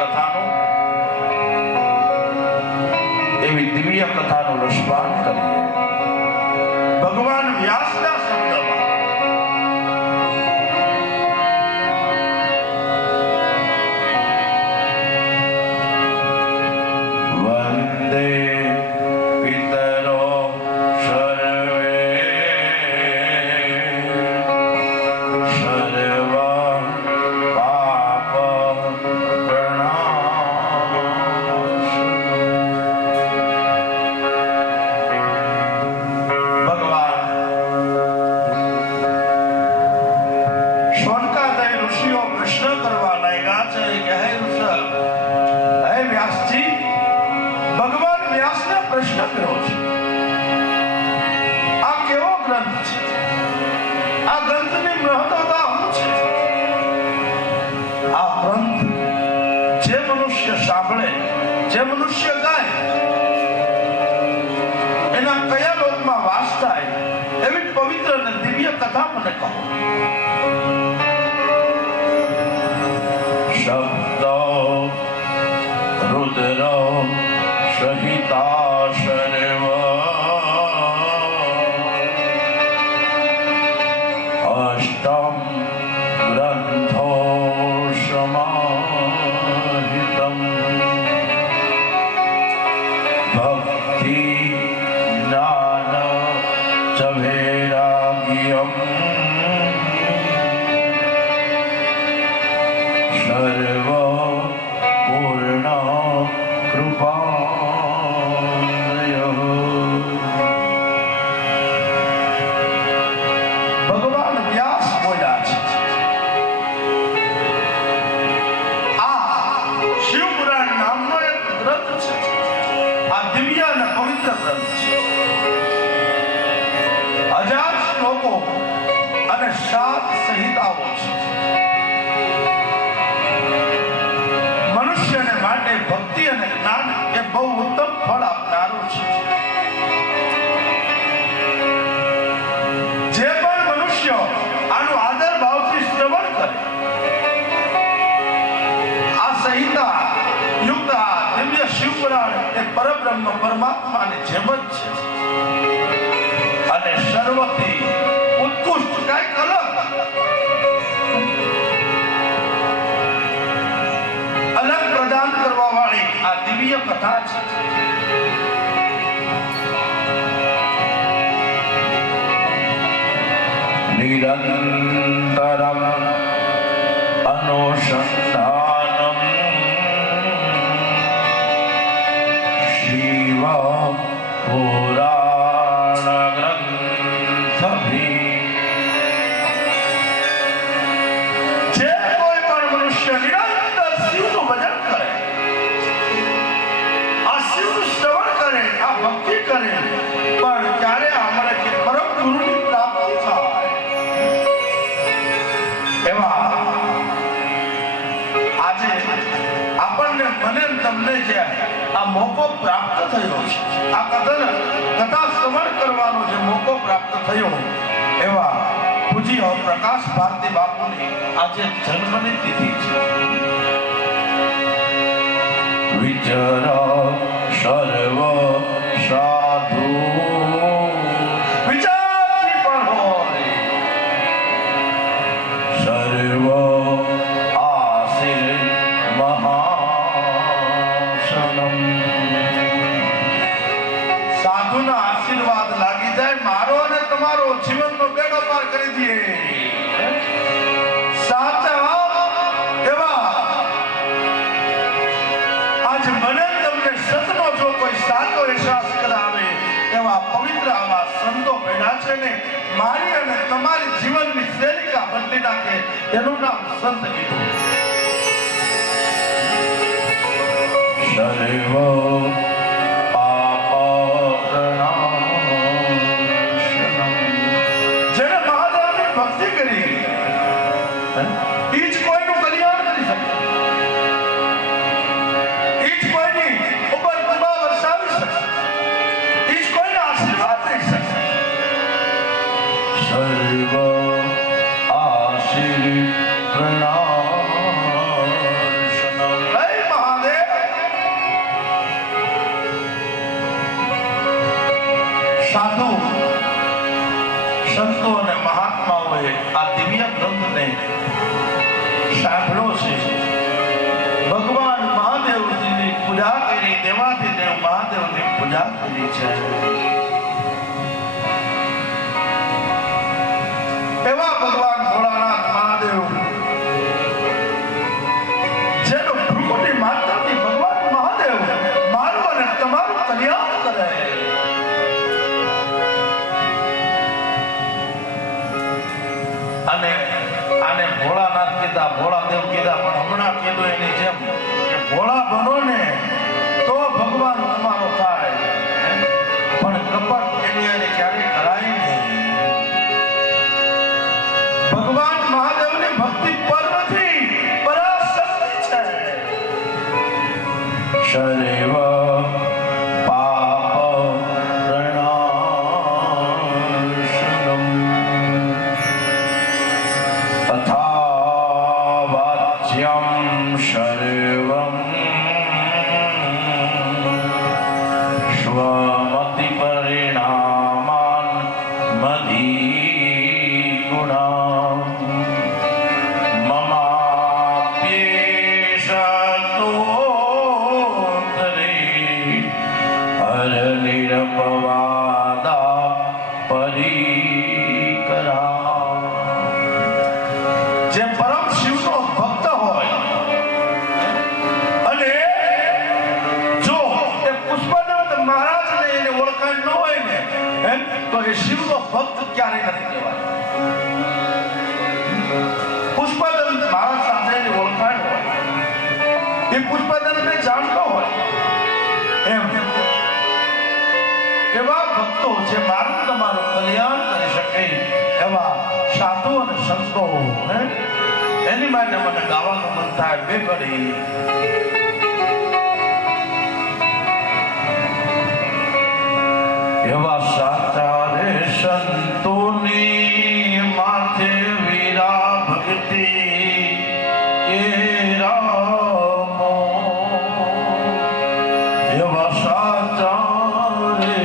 કથાનું એવી દિવ્ય કથાનું રસપાન કરીએ. ભગવાન વ્યાસના શબ્દમાં વંદે પિતરો સર્વે સર્વ પાપ પ્રણાશ. ભગવાન શૌનકાદય ઋષિઓ પ્રશ્ન કરવા લાગ્યા છે કે હે ઋષભ, હે વ્યાસજી, ભગવાન વ્યાસને પ્રશ્ન કર્યો છે, આ કેવો ગ્રંથ છે? આ ગ્રંથની મહત્વતા શું છે? આ ગ્રંથ જે મનુષ્ય સાંભળે, જે મનુષ્ય ગાય, એના કયા લોકમાં વાસ થાય એવી પવિત્ર અને દિવ્ય કથા મને કહો. શબ્દ રુદ્ર સહિતા સર્વ અષ્ટમ ગ્રંથો સમાહિતમ ભક્તિ જ્ઞાન ચ વૈરાગ્યમ સર્વ પૂર્ણ કૃપાલય. ભગવાન વ્યાસ બોલ્યા છે, આ શિવપુરાણ નામનો એક ગ્રંથ છે. આ દિવ્ય અને પવિત્ર ગ્રંથ છે. 1000 શ્લોકો અને 7 સંહિતાઓ છે. મનુષ્યને માટે ભક્તિ અને જ્ઞાન એ બહુ ઉત્તમ ફળ આપનારું છે. જે પણ મનુષ્ય આનું આદર ભાવથી શ્રવણ કરે, આ સંહિતા યુક્ત આ દિવ્ય શિવપુરાણ એ પરબ્રહ્મ પરમાત્માની જેમ જ છે અને સર્વથી ઉત્કૃષ્ટ, કંઈક અલગ પ્રદાન કરવા વાળી આ દિવ્ય કથા છે. નિરંતરમ અનુસંધાનમ શિવ પુરાણ ગ્રંથભી. જે કોઈ પણ મનુષ્ય નિરંતર શિવનું ભજન કરે, આ શિવનું શ્રવણ કરે, આ ભક્તિ કરે, પણ ત્યારે અમારે કે પરમ ગુરુની પ્રાપ્તિ થાય. એવા આજે આપણને મને તમને જે આ મોકો પ્રાપ્ત થયો છે, આ કથા શ્રવણ કરવાનો જે મોકો પ્રાપ્ત થયો, એવા પૂજ્ય પ્રકાશ ભારતી બાપુની આજે જન્મની તિથિ છે. વિચર સર્વ સાધુ વિચારથી પણ હોય, સર્વ આશીર મહાસનમ. સાધુના આશીર્વાદ લાગી જાય, મારો અને તમારો જીવનનો બેડો પાર કરી દે. સાચા એવા આજ મને તમને સતનો જો કોઈ સાચો અહેસાસ કરાવે એવા પવિત્ર આવા સંતો બેઠા છે ને, મારી અને તમારી જીવનની શૈલિકા બદલી નાખે, એનું નામ સંત કીધું. સર્વ જેને મહાદેવની ભક્તિ કરી ઈ જ કોઈનું કલ્યાણ કરી શકે, ઈ જ કોઈની ઉપર કૃપા વરસાવી શકે, ઈ જ કોઈના આશીર્વાદ દઈ શકે. સર્વ આશીર્વાદ પ્રણામ. સાધુ સંતો અને મહાત્માઓએ આ દિવ્ય ગ્રંથને સાંભળ્યો છે. ભગવાન મહાદેવજીની પૂજા કરી, દેવાધિદેવ મહાદેવની પૂજા કરી છે. એવા ભગવાન ભોળાનાથ મહાદેવ જેનો ભૃકુટી માત્રથી ભગવાન મહાદેવ મારું અને તમારું કલ્યાણ કરે. અને આને ભોળાનાથ કીધા, ભોળાદેવ કીધા, પણ હમણાં કીધું એની જેમ કે ભોળા બનો ને તો ભગવાન તમારો થાય, પણ કપટ એની અને ક્યારેય કરાય નહીં. ભગવાન મહાદેવની ભક્તિ પર નથી, પરાશક્તિ છે. શૈવ પાપ પ્રણાશનમ તથા વાચ્યમ સર્વમ સ્વમતિ પરિણામાન મધી ગુણા મમાપ્યેષતોતરે હર નિરપવાદા પરિકરા. જે પરમ શિવનો ભક્ત હોય અને જો એ પુષ્પાનંદ મહારાજને એને ઓળખાણ ન હોય ને તો એ શિવનો ભક્ત ક્યારેય નથી કહેવાય. પુષ્પાનંદ મહારાજ સાથે એની ઓળખાણ હોય, એ પુષ્પાનંદને જાણતો હોય, એમ એવા ભક્તો જે મારું તમારું કલ્યાણ કરી શકે એવા સાધુ અને સંતો એની માટે મને ગાવાનું મન થાય. બે ઘડી એવા સાચા રે સંતોની માથે વીરા ભક્તિ એ રામો. એવા સાચા રે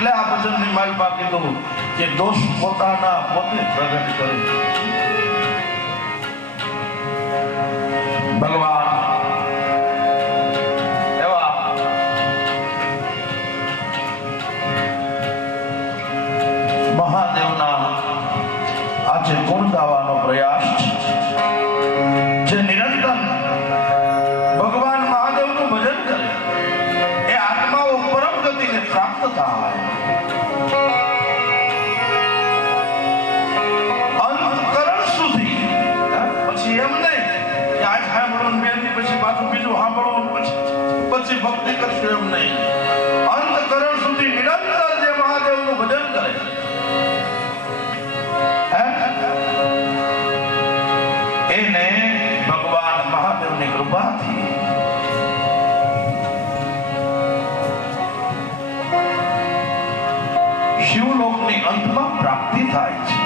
એટલે આ ભજનની માલમાં કીધું કે દોષ પોતાના પોતે પ્રગટ કરે. ભગવાન એવા મહાદેવના આજે ગુણ ગાવાનો પ્રયાસ છે. જે નિરંતર ભગવાન મહાદેવનું ભજન કરે એ આત્માઓ પરમ ગતિને પ્રાપ્ત થાય. અંતકરણ સુધી પછી એમ નહીં કે આજ સાંભળવું મેલની પછી પાછું બીજું સાંભળવું પછી ભક્તિ કરશું એમ નહીં. અંતકરણ સુધી નિરંતર જે મહાદેવનું ભજન કરે એને ભગવાન મહાદેવની કૃપાથી શિવલોકની અંતમાં પ્રાપ્તિ થાય છે.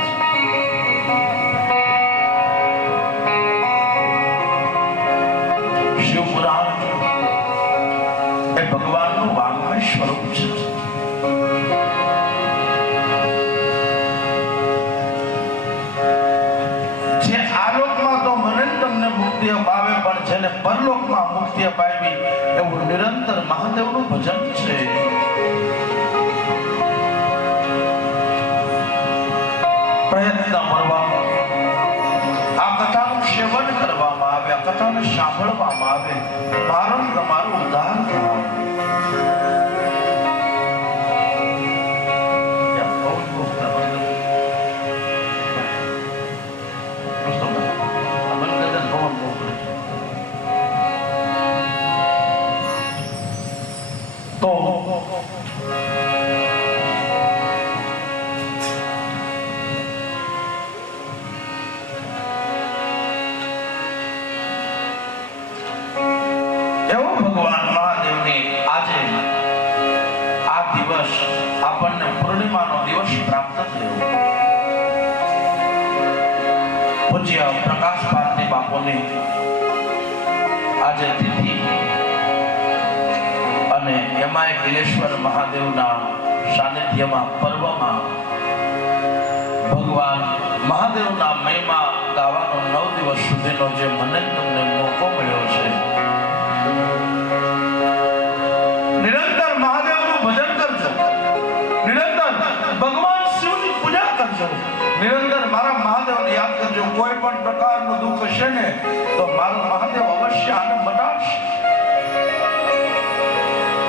શિવપુરાણ એ ભગવાનનું વાંગમય સ્વરૂપ છે. જે આલોકમાં તો મને તમને મુક્તિ અપાવે પણ જેને પરલોકમાં મુક્તિ અપાવી એવું નિરંતર મહાદેવનું ભજન છે. પ્રયત્ન કરવા આ કથાનું સેવન કરવામાં આવે, આ કથાને સાંભળવામાં આવે, મારું તમારું ઉદ્ધાર થાય. તો ભગવાન મહાદેવની આજે આ દિવસ આપણને પૂર્ણિમાનો દિવસ પ્રાપ્ત થયો. પૂજ્ય પ્રકાશ ભારતી બાપુની આજે તિથિ અને એમાં ગિલેશ્વર મહાદેવના સાનિધ્યમાં પર્વમાં ભગવાન મહાદેવના મહિમા ગાવાનો 9 દિવસ સુધીનો જે મને તમને મોકો મળ્યો છે. નિરંતર મહાદેવનું ભજન કરજો, નિરંતર ભગવાન શિવની પૂજા કરજો, નિરંતર મારા મહાદેવને યાદ કરજો. કોઈ પણ પ્રકારનું દુઃખ હશે ને તો મારો મહાદેવ અવશ્ય આને મટાડશે.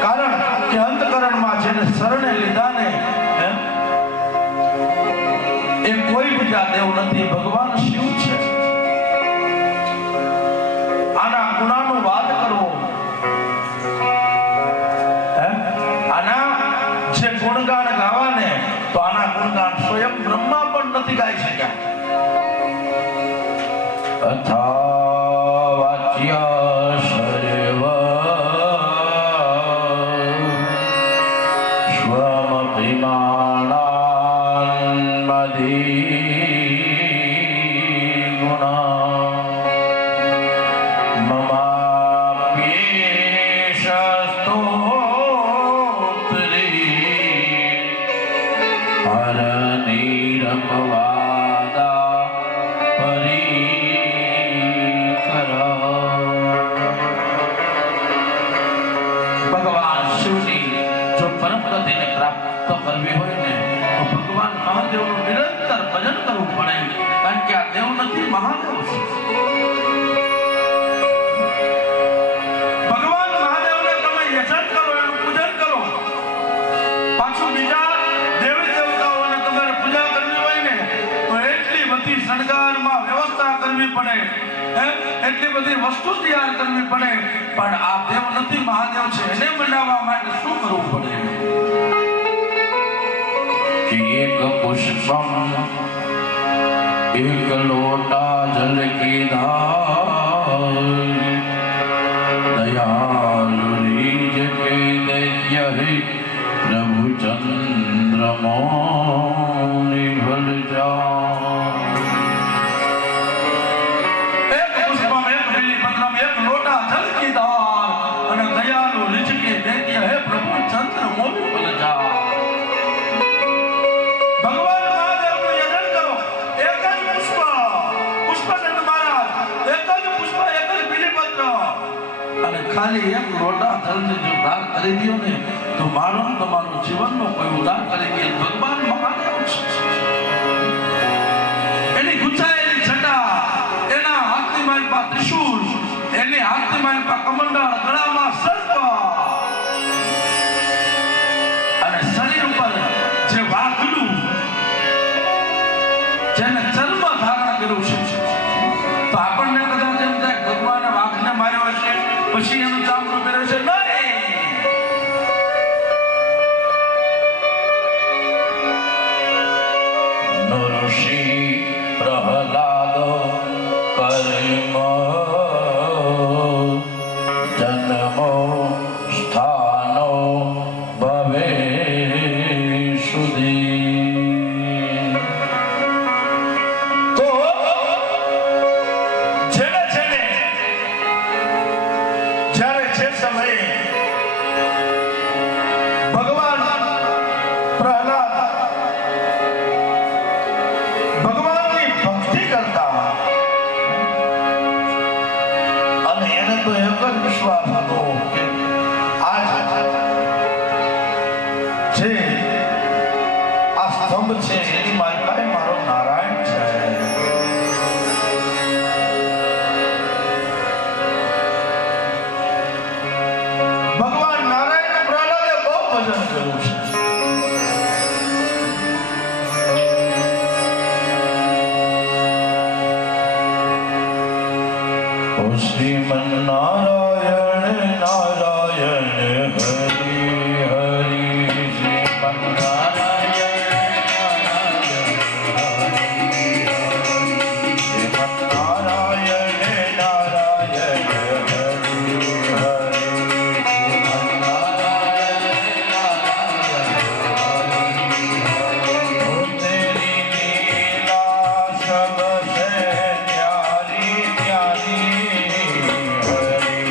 કારણ કે અંતકરણમાં જેને શરણે લીધા ને એ કોઈ બીજા દેવ નથી, ભગવાન શિવ છે. આના ગુણાનો વાત કરવો, આના જે ગુણગાન ગાવા ને તો આના ગુણગાન સ્વયં બ્રહ્મા પણ નથી ગાઈ શક્યા. અથા વાચ્ય સર્વ સ્વમભિમાનાન મધી ગુણા ભગવાન શિવની જો પરમ ગતિને પ્રાપ્ત કરવી હોય ને તો ભગવાન મહાદેવનું નિરંતર ભજન કરવું પડે. કારણ કે આ દેવ નથી, મહાદેવ છે. ભગવાન મહાદેવને તમે યજન કરો, એનું પૂજન કરો. પાછું બીજા દેવી દેવતાઓને તમારે પૂજા કરવી હોય ને તો એટલી બધી શણગારમાં વ્યવસ્થા કરવી પડે, એટલી બધી વસ્તુ તૈયાર કરવી પડે. પણ આ દેવ નથી, મહાદેવ છે. એને મનાવવા માટે શું કરવું પડે? એક પુષ્પમ એક લોટા જલ કી ધાર દયાલુ રીજ કે દૈન્ય હે પ્રભુ ચંદ્રમો નિભલ જા. એક પુષ્પમ એક બીલીપત્રમ એક લોટા જલ કી ધાર અને દયાલુ રીજ કે દૈન્ય હે પ્રભુ ચંદ્રમો નિભલ જા. ખાલી એક લોટા જલથી જો દાન કરી દો ને તો મારો તમારું જીવનનો કોઈ ઉદાર કરી દે. ભગવાન મહાદેવ છે. એની ગુંચાયેલી છટા, એના હાથની મારી પાસે ત્રિશૂળ, એની હાથની મારી પાસે કમંડળ, ગળામાં સર્પ અને શરીર ઉપર જે વાઘલું જેને ચર્મ ધારણ કર્યું છે. તો આપણને કદાચ એમ થાય ભગવાને વાઘને માર્યો હશે પછી એનું ચામડું પહેર્યું છે. નહીં, ઋષિ પ્રહલાદ કર્મ જન્મો સ્થાનો ભવે સુધી. તો જ્યારે જે સમયે ભગવાન પ્રહલાદ ભગવાનની ભક્તિ કરતા અને એને તો એક જ વિશ્વાસ હતો કે આજ જે આ સ્તંભ છે એની મારી પાસે મારો નારાયણ છે. ભગવાન નારાયણ પ્રહલાદે બહુ ભજન કર્યું છે. શ્રીમન નારાયણ નારાયણ હરિ હરિ શ્રીમન નારાયણ નારાયણ હરિ શ્રીમન નારાયણ નારાયણ હરિ હરિ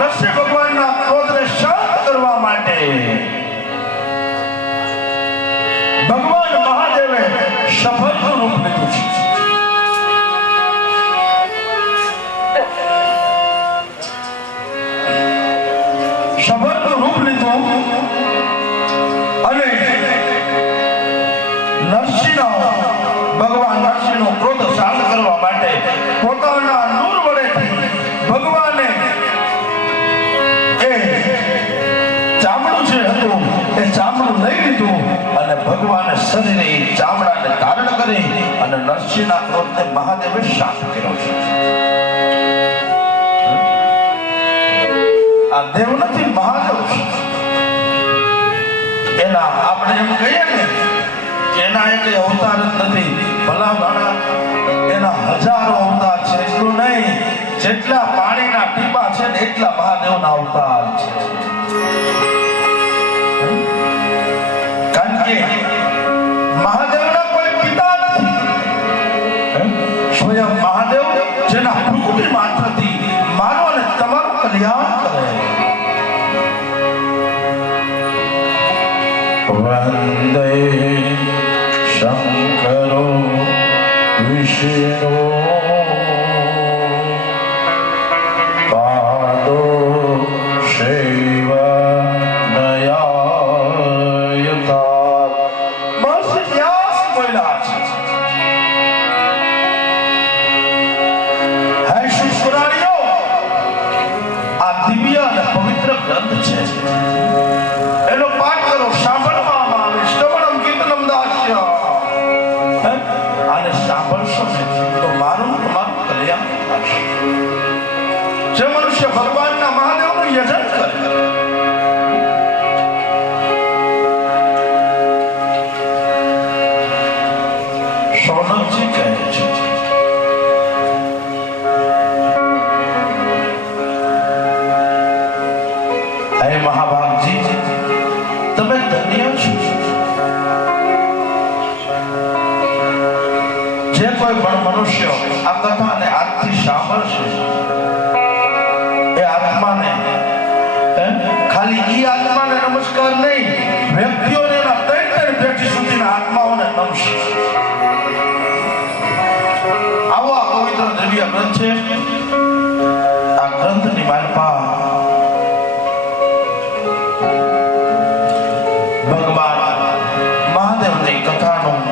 નરસિંહ ભગવાનના ક્રોધને શાંત કરવા માટે ભગવાન મહાદેવે શપથનું રૂપ લીધું છે. શપથનું રૂપ લીધું અને ભગવાન નરસિંહનો ક્રોધ શાંત કરવા માટે પોતાના નૂર વડેથી ભગવાને એ ચામડું જે હતું એ ચામડું લઈ લીધું અને ભગવાને શરીરે એ ચામડાને ધારણ કરી અને નરસિંહના ક્રોધને મહાદેવે શાંત કર્યો છે. આ દેવ નથી, મહાદેવ છે. એના આપણે એમ કહીએ ને એના એક અવતાર જ નથી, ભલા ભાણા એના હજારો અવતાર છે. એટલું નહીં, જેટલા પાણીના ટીપા છે ને એટલા મહાદેવના અવતાર છે. કારણ કે મહાદેવના કોઈ પિતા નથી. સ્વયં મહાદેવ જેના હુકમી માત્રથી માનવ અને તમારું કલ્યાણ કરે. વંદે શંકરો વિષ્ણુ પાદો શૈવ નયાયતા. મહર્ષિ વ્યાસ બોલ્યા છે, હે શુષ્કરાણીઓ, આ દિવ્ય અને પવિત્ર ગ્રંથ છે. એનો પાઠ કરો, સાંભળવામાં આવે. શ્રવણમ કીર્તનમ દાસ્ય. આને સાંભળશો ને તો મારું તમારું કલ્યાણ થશે. જે મનુષ્ય ભગવાનના મહાદેવનું યજન કરે, સોનકજી કહે છે, હે મહાભાગજી, તમે ધન્ય છો. જે કોઈ પણ મનુષ્ય આ કથાને આજથી સાંભળશે એ આત્માને, ખાલી ઈ આત્માને નમસ્કાર નહીં, વ્યક્તિઓને એના 3 પેઢી સુધીના આત્માઓને નમશે. આવો આ પવિત્ર દિવ્ય ગ્રંથ છે. આ ગ્રંથની માલપા ભગવાન મહાદેવની કથાનું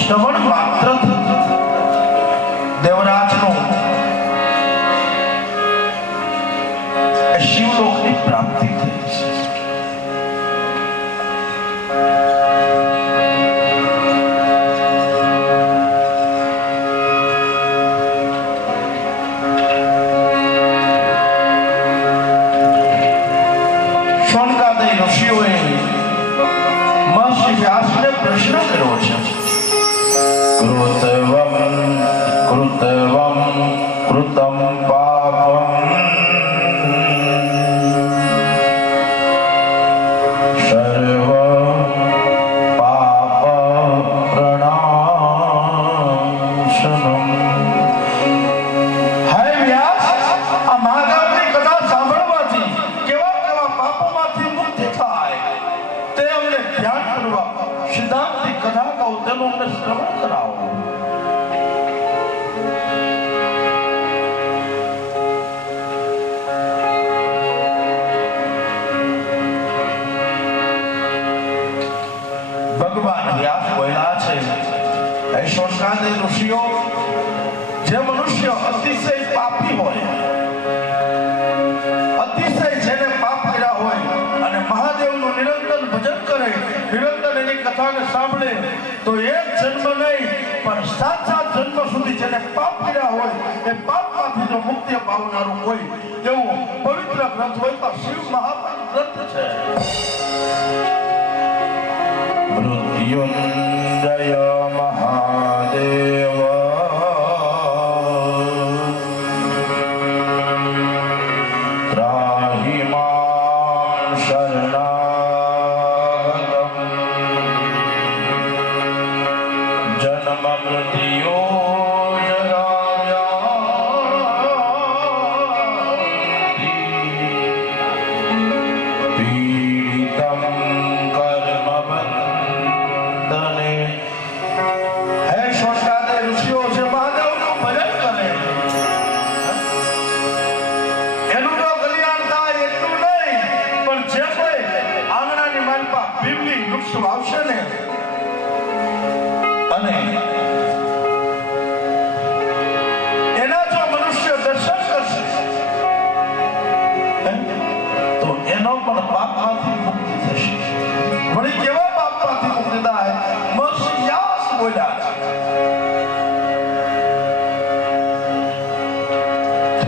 શ્રવણ માત્ર દેવરાજનું શિવલોકની પ્રાપ્તિ થઈ છે. શૌનકાદિ ઋષિઓએ મહર્ષિ વ્યાસને પ્રશ્ન કર્યો છે, કૃતમ પાપમ સર્વ પાપ પ્રણાશનમ. હે વ્યાસ, આ મહાદેવની કથા સાંભળવાથી કેવા કેવા પાપોમાંથી મુક્તિ થાય તે અમને ધ્યાનપૂર્વક સિદ્ધાંતની કથા કહો, તેનું અમને શ્રવણ કરાવો. ભગવાન વ્યાસ બોલ્યા છે, હે શૌનકાદિ ઋષિઓ, જે મનુષ્ય અતિશય પાપી હોય, અતિશય જેને પાપ કર્યા હોય અને મહાદેવનું નિરંતર ભજન કરે, નિરંતર એની કથાને સાંભળે, તો એક જન્મ નહીં પણ 7 જન્મ સુધી જેને પાપ કર્યા હોય એ પાપમાંથી જો મુક્તિ પામનારું હોય એવું પવિત્ર ગ્રંથ હોય તો શિવ મહાગ્રંથ છે. મૃત્યુંજય મહાદેવ ત્રાહિ માં શરણાગતમ જન્મ મૃત્યો જરા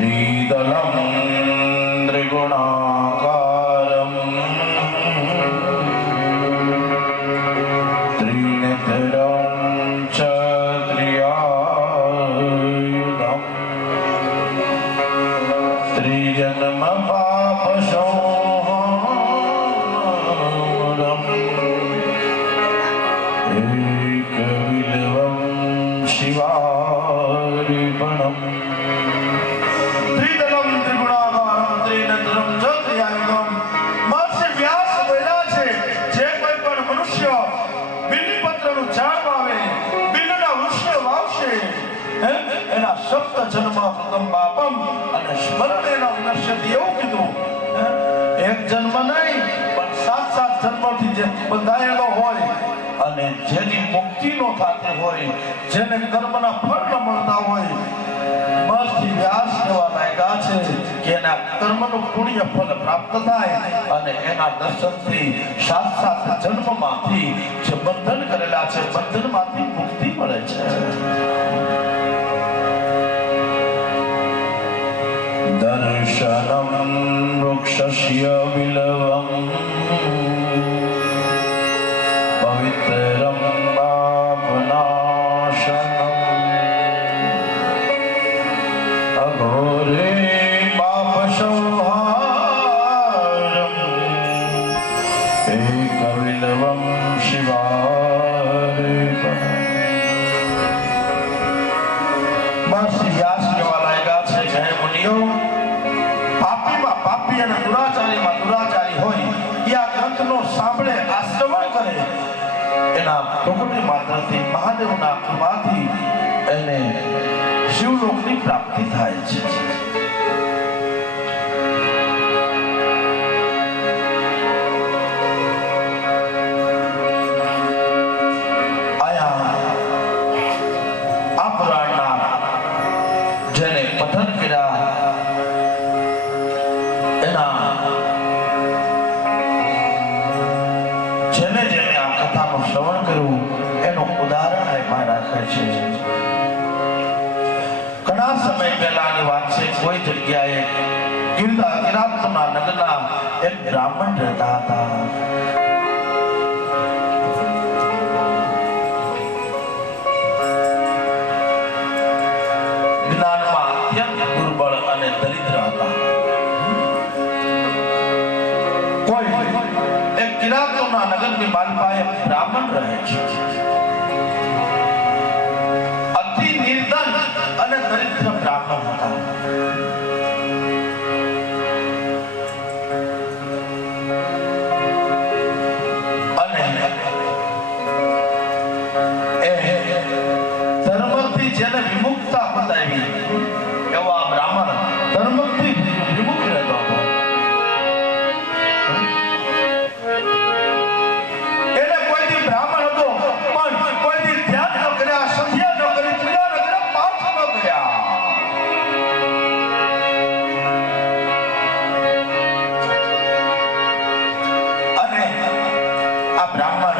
त्रिदलं त्रिगुणाकारं त्रिनेत्रं च त्रियायुधं त्रिजन्म पापसंहारम् एकविल्वं शिवार्पणम् ત્રિદલમ ત્રિગુણાકારમ ત્રિનેત્રમ જગયાયુધમ. મહર્ષિ વ્યાસ બોલ્યા છે, જે કોઈ પણ મનુષ્ય બિલીપત્રનું ઝાડ વાવે, બિલના વૃક્ષ વાવશે, એના સપ્ત જન્મ કૃતમ પાપમ અને સ્મરણેન વિનશ્યતિ, એવું કીધું. એક જન્મ નહીં પણ 7 જન્મથી જે બંધાયેલો હોય અને જેની મુક્તિ નો થતી હોય, જેને કર્મના ફળ ન મળતા હોય, મહર્ષિ વ્યાસ કહેવા લાગ્યા છે કે એના કર્મનું પુણ્ય ફળ પ્રાપ્ત થાય અને એના દર્શનથી 7 જન્મમાંથી જે બંધન કરેલા છે, બંધનમાંથી મુક્તિ મળે છે. દર્શનમ વૃક્ષસ્ય વિલવમ પવિત્રમ પાપનાશનમ અઘોરે પાપસંહારમ એકવિલવમ શિવાર્પણમ. મહર્ષિ વ્યાસ કહેવા લાગ્યા છે કે હે મુનિઓ, પાપીમાં પાપી અને દુરાચારીમાં દુરાચારી હોય, એ આ ગ્રંથનો સાંભળે, આ શ્રવણ કરે, એના પ્રગતિ માત્રથી મહાદેવના કૃપાથી એને શિવલોકની પ્રાપ્તિ થાય છે. આયા આ પુરાણના જેને પઠન કર્યા એના જેને જેને આ કથાનું શ્રવણ કર્યું એનું ઉદાહરણ આપ્યા રાખે છે. ઘણા સમય પહેલાની વાત છે, કોઈ જગ્યાએ કિરાતના નગરના એક બ્રાહ્મણ રહેતા હતા. જ્ઞાનમાં અત્યંત દુર્બળ અને દરિદ્ર હતા. કોઈ એક કિરાતના નગરની માલપાએ બ્રાહ્મણ રહે છે. અતિ નિર્ધન અને દરિદ્ર બ્રાહ્મણ હતા. અને એ ધર્મથી જેને વિમુક્તા બતાવી એવા બ્રાહ્મણ ધર્મથી વિમુક્ત રહેતો હતો. એને કોઈથી બ્રાહ્મણ હતો પણ કોઈથી ધ્યાન ન કર્યા, સંધ્યા ન કરી, પૂજા ન કર્યા, પાઠ ન કર્યા. અને આ બ્રાહ્મણ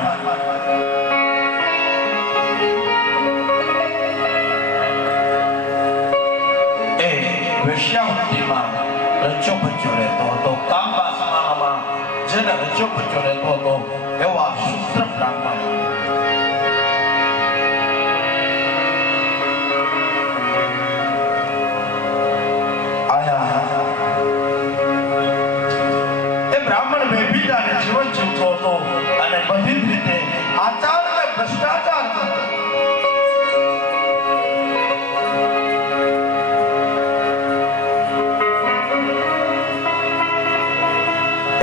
એ વેશ્યાવૃત્તિમાં રચ્યો પચ્યો રહેતો હતો. કામવાસનામાં જેને રચ્યો પચ્યો રહેતો હતો એવા શુદ્ર બ્રાહ્મણ. આયા એ બ્રાહ્મણ વેભીદાને જીવન જીવતો હતો અને બધી જ રીતે આચાર અને ભ્રષ્ટાચાર કરતો.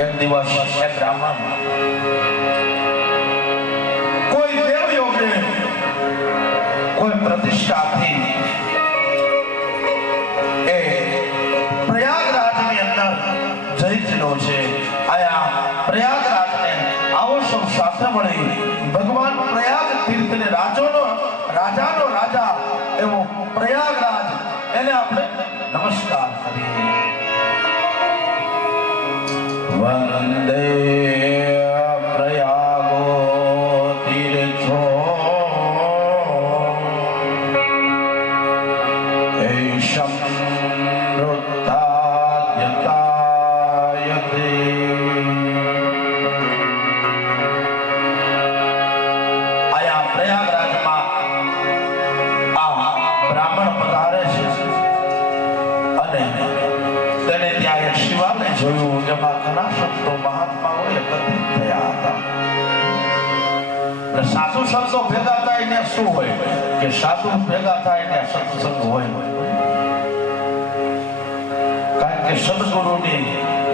એક દિવસ એ બ્રાહ્મણ કોઈ દેવયોગે કોઈ પ્રતિષ્ઠાથી એ પ્રયાગરાજની અંદર જઈ છે. આયા પ્રયાગરાજને આવો સૌ સાથે મળી ભગવાન પ્રયાગ તીર્થને રાજાનો રાજા એવો પ્રયાગરાજ, એને આપણે નમસ્કાર કરીએ. વંદે પ્રયાગો તીર્થો એશમ એક શિવાલય જોયું, જેમાં ઘણા સંતો મહાત્માઓ એકત્રિત થયા હતા. સાધુ સંતો ભેગા થાય ને શું હોય કે સાધુ ભેગા થાય ને સત્સંગ હોય, કારણ કે સદગુરુની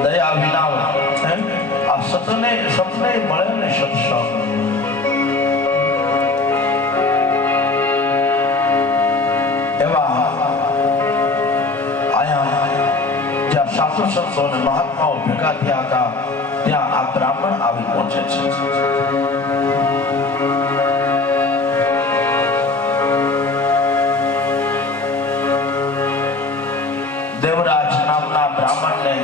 દયા વિના આ સતને મળે ને સત્સંગ. એવા આયા જ્યાં સાધુ સંતો અને મહાત્માઓ ભેગા થયા હતા ત્યાં આ બ્રાહ્મણ આવી પહોંચે છે. દેવરાજ નામના બ્રાહ્મણને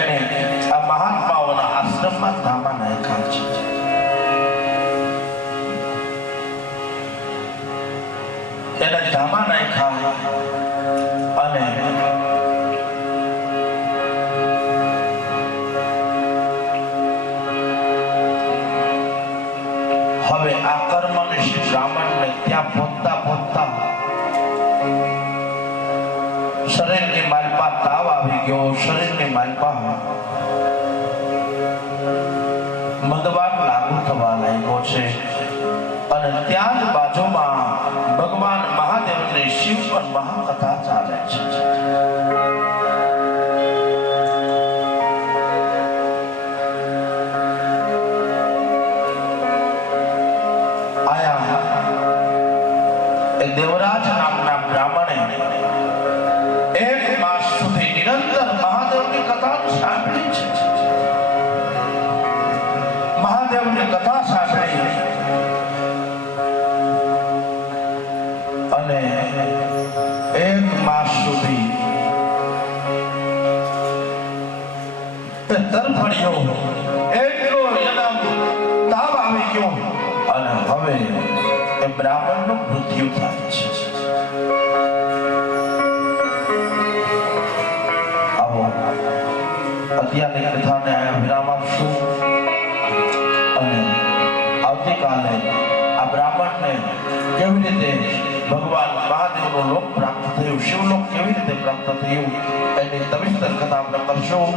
એને આ મહાત્માઓના આશ્રમમાં ધામા નાખ્યા છે. એને ધામા નાખ્યા અને હવે આ કર્મનિષ્ઠ બ્રાહ્મણને ત્યાં પહોંચતા શરીરની માલપા તાવ આવી ગયો. શરીરની માલપા મદવાન લાગુ થવા લાગ્યો છે અને ત્યાં જ બાજુમાં ભગવાન મહાદેવની શિવ પર મહાકથા ચાલે છે. આયા એ દેવરાજ નામના બ્રાહ્મણે એક માસ સુધી નિરંતર મહાદેવની કથા સાંભળી છે. મહાદેવની કથા સાંભળી અને એક માસ સુધી તરફડ્યો, એટલો જન્મ તાવ આવી ગયો અને હવે એ બ્રાહ્મણનું મૃત્યુ થાય છે. અત્યારની કથાને વિરામ આપશું અને આવતીકાલે આ બ્રાહ્મણને કેવી રીતે ભગવાન મહાદેવનો લોક પ્રાપ્ત થયું, શિવલોક કેવી રીતે પ્રાપ્ત થયું એની સવિસ્તર કથા આપણે કરશું.